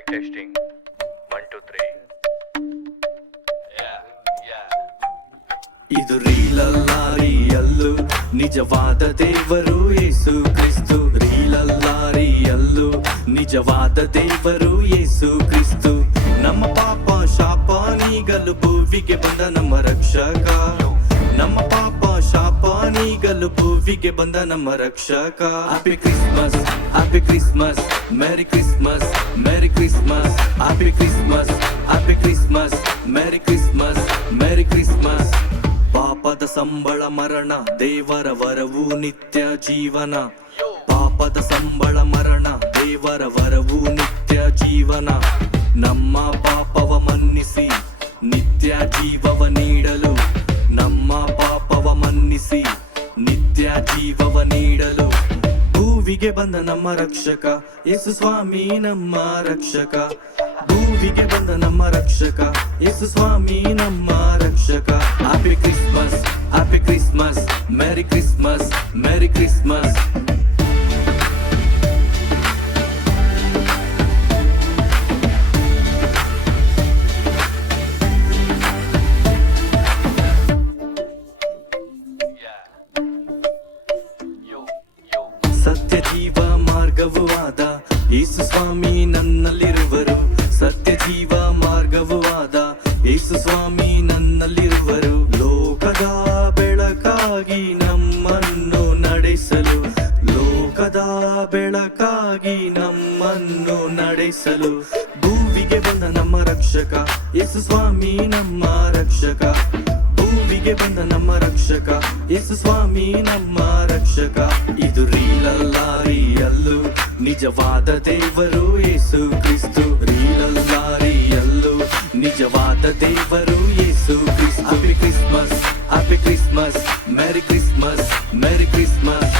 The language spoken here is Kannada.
Mic testing. 1, 2, 3. ಇದು ರೀಲಲ್ಲ ರಿಯಲ್ಲು ನಿಜವಾದ ದೇವರು ಯೇಸು ಕ್ರಿಸ್ತು. ರೀಲಲ್ಲ ರಿಯಲ್ಲು ನಿಜವಾದ ದೇವರು ಯೇಸು ಕ್ರಿಸ್ತು. ನಮ್ಮ ಪಾಪ ಶಾಪ ನೀಗಲು ಭುವಿಗೆ ಬಂದ ನಮ್ಮ ರಕ್ಷಕ. ನಮ್ಮ ಪಾಪ ಶಾಪ ನೀಗಲು ಭುವಿಗೆ ಬಂದ ನಮ್ಮ ರಕ್ಷಕ. Happy Christmas, happy Christmas, merry Christmas, merry Christmas, happy Christmas, happy Christmas, merry Christmas, merry Christmas. ಪಾಪದ ಸಂಬಳ ಮರಣ, ದೇವರ ವರವು ನಿತ್ಯ ಜೀವನ. ಪಾಪದ ಸಂಬಳ ಮರಣ, ದೇವರ ವರವು ನಿತ್ಯ ಜೀವನ. ನಮ್ಮ ಪಾಪವ ಮನ್ನಿಸಿ ನಿತ್ಯ ಜೀವವ ನೀಡಲು, ನಮ್ಮ ಪಾಪವ ಮನ್ನಿಸಿ ನಿತ್ಯ ಜೀವವ ನೀಡಲು ಭೂವಿಗೆ ಬಂದ ನಮ್ಮ ರಕ್ಷಕ ಯೇಸು ಸ್ವಾಮಿ ನಮ್ಮ ರಕ್ಷಕ. ಭೂವಿಗೆ ಬಂದ ನಮ್ಮ ರಕ್ಷಕ ಯೇಸು ಸ್ವಾಮಿ ನಮ್ಮ ರಕ್ಷಕ. Happy Christmas, happy Christmas, merry Christmas, merry Christmas. ಸತ್ಯ ಜೀವ ಮಾರ್ಗವೂ ಆದ ಯೇಸು ಸ್ವಾಮಿ ನನ್ನಲ್ಲಿರುವರು. ಸತ್ಯ ಜೀವ ಮಾರ್ಗವೂ ಆದ ಯೇಸು ಸ್ವಾಮಿ ನನ್ನಲ್ಲಿರುವರು. ಲೋಕದ ಬೆಳಕಾಗಿ ನಮ್ಮನ್ನು ನಡೆಸಲು, ಲೋಕದ ಬೆಳಕಾಗಿ ನಮ್ಮನ್ನು ನಡೆಸಲು ಭೂವಿಗೆ ಬಂದ ನಮ್ಮ ರಕ್ಷಕ ಯೇಸು ಸ್ವಾಮಿ ನಮ್ಮ ರಕ್ಷಕ. ಭೂವಿಗೆ ಬಂದ ನಮ್ಮ ರಕ್ಷಕ ಯೇಸು ಸ್ವಾಮಿ ನಮ್ಮ ರಕ್ಷಕ. ಇದು ರೀಲಲ್ಲ ರಿಯಲ್ಲು ನಿಜವಾದ ದೇವರು ಯೇಸು ಕ್ರಿಸ್ತು. ರೀಲಲ್ಲ ರಿಯಲ್ಲು ನಿಜವಾದ ದೇವರು Yesu Kristu. Happy Christmas, happy Christmas, merry Christmas, merry Christmas.